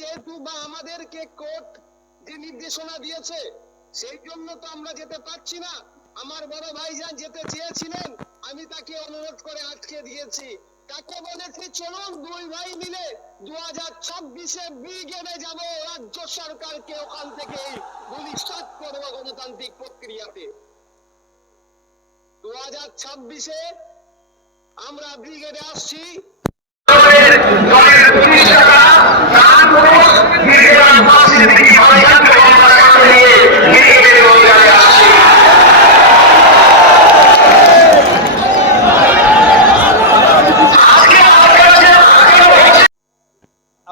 যেহেতু বা আমাদেরকে কোর্ট যে নির্দেশনা দিয়েছে সেই জন্য তো আমরা যেতে পারছি না। আমার বড় ভাইজান যেতে চেয়েছিলেন, আমি তাকে অনুরোধ করে আটকে দিয়েছি। তাকে বলেছি চলুন দুই ভাই মিলে 2026-এ ব্রিগেডে যাব, রাজ্য সরকারকে ওখান থেকে ভূমিষ্ঠ করব গণতান্ত্রিক প্রক্রিয়াতে। 2026-এ আমরা ব্রিগেডে আসছি।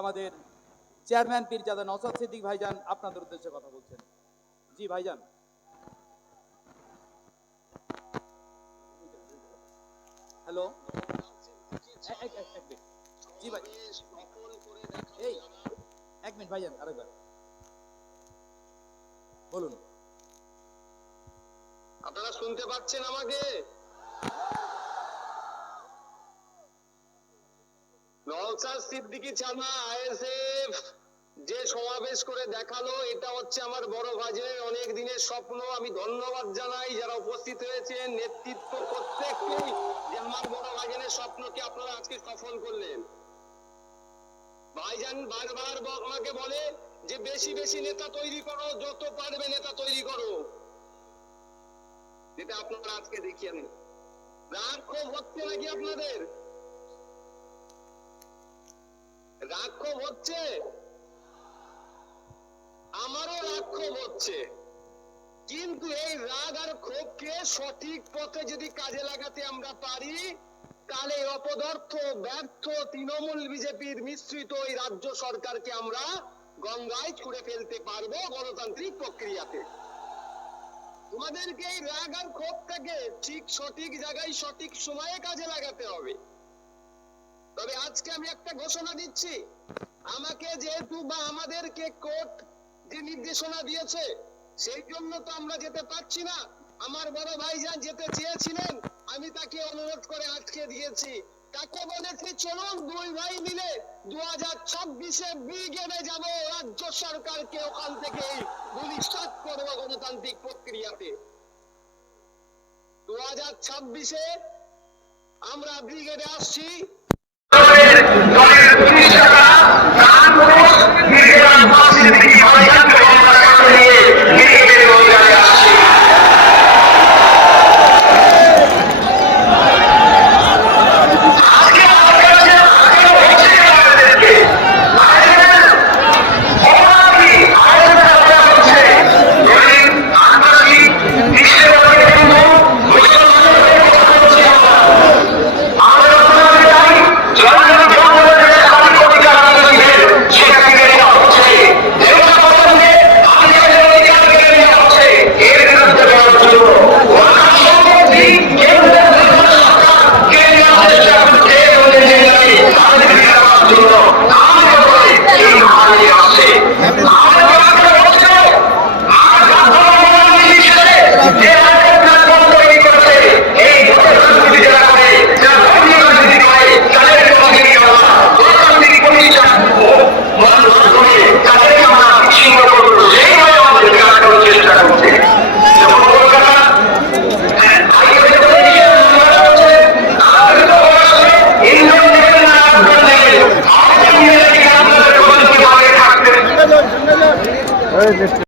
আমাদের চেয়ারম্যান পীরজাদা নওশাদ সিদ্দিক ভাইজান আপনাদের উদ্দেশ্যে কথা বলছেন। জি ভাইজান। হ্যালো, জি ভাই, এই এক মিনিট ভাইজান, আরেকবার বলুন। আপনারা শুনতে পাচ্ছেন আমাকে? নওশাদ সিদ্দিকী থানা আইএসএফ যে সমাবেশ করে দেখালো, এটা হচ্ছে আমার বড় ভাইয়ের অনেক দিনের স্বপ্ন। আমি ধন্যবাদ জানাই যারা উপস্থিত হয়েছেন, নেতৃত্ব প্রত্যেককেই, যে আমার বড় ভাইজানের স্বপ্নকে আপনারা আজকে সফল করলেন। ভাইজান বারবার আমাকে বলে যে বেশি বেশি নেতা তৈরি করো, যত পারবে নেতা তৈরি করো, যেটা আপনারা আজকে দেখিয়েন। রাগ ক্ষোভ হচ্ছে নাকি আপনাদের? রাগ ক্ষোভ হচ্ছে? আমারও রাগ ক্ষোভ হচ্ছে, কিন্তু এই রাগ আর ক্ষোভকে সঠিক পথে যদি কাজে লাগাতে আমরা পারি, তাহলে অপদার্থ ব্যর্থ তৃণমূল বিজেপির মিশ্রিত এই রাজ্য সরকারকে আমরা গঙ্গায় ছুঁড়ে ফেলতে পারবো গণতান্ত্রিক প্রক্রিয়াতে। তোমাদেরকে এই রাগ আর ক্ষোভটাকে ঠিক সঠিক জায়গায় সঠিক সময়ে কাজে লাগাতে হবে। তবে আজকে আমি একটা ঘোষণা দিচ্ছি, আমাকে যেহেতু বা আমাদেরকে কোর্ট যে নির্দেশনা দিয়েছে সেই জন্য তো আমরা যেতে পারছি না। আমার বড় ভাইজান যেতে চেয়েছিলেন, আমি তাকে অনুরোধ করে আটকে দিয়েছি। তাকে বলেছি চলুন দুই ভাই মিলে 2026-এ ব্রিগেডে যাব, রাজ্য সরকারকে ওখান থেকে ভূমিষ্ঠ করব গণতান্ত্রিক প্রক্রিয়াতে। 2026-এ আমরা ব্রিগেডে আসছি।